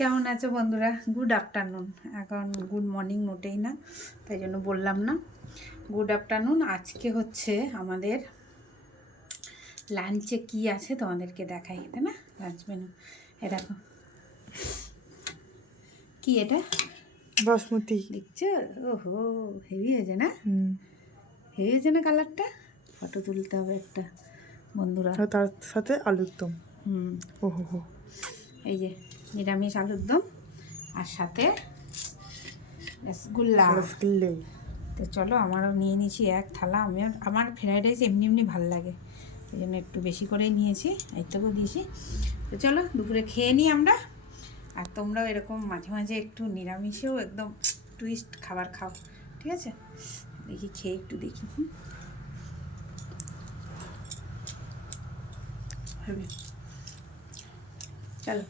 কেমন আছো বন্ধুরা? Good afternoon. এখন গুড মর্নিং মোটেই না, তাই জন্য বললাম না। Good afternoon. আজকে হচ্ছে আমাদের লাঞ্চে কি আছে তোমাদেরকে দেখাই, তাই না? লাঞ্চ মেনু এ দেখো। কি এটা? বাসমতি। দেখছো? ওহো, হেভি হয়েছে না? হেভি হয়েছে না কালারটা? ফটো তুলতে হবে একটা বন্ধুরা। তার সাথে আলুর দম। ওহো হো, এই যে নিরামিষ আলুর দম আর সাথে রসগোল্লা। রসগোল্লে। তো চলো, আমারও নিয়ে নিয়েছি এক থালা। আমার ফ্রাইড রাইস এমনি এমনি ভালো লাগে, এই জন্য একটু বেশি করেই নিয়েছি, এইটুকু দিয়েছি। তো চলো দুপুরে খেয়ে নিই আমরা। আর তোমরাও এরকম মাঝে মাঝে একটু নিরামিষেও একদম টুইস্ট খাবার খাও, ঠিক আছে? দেখি খেয়ে একটু দেখি। চলো।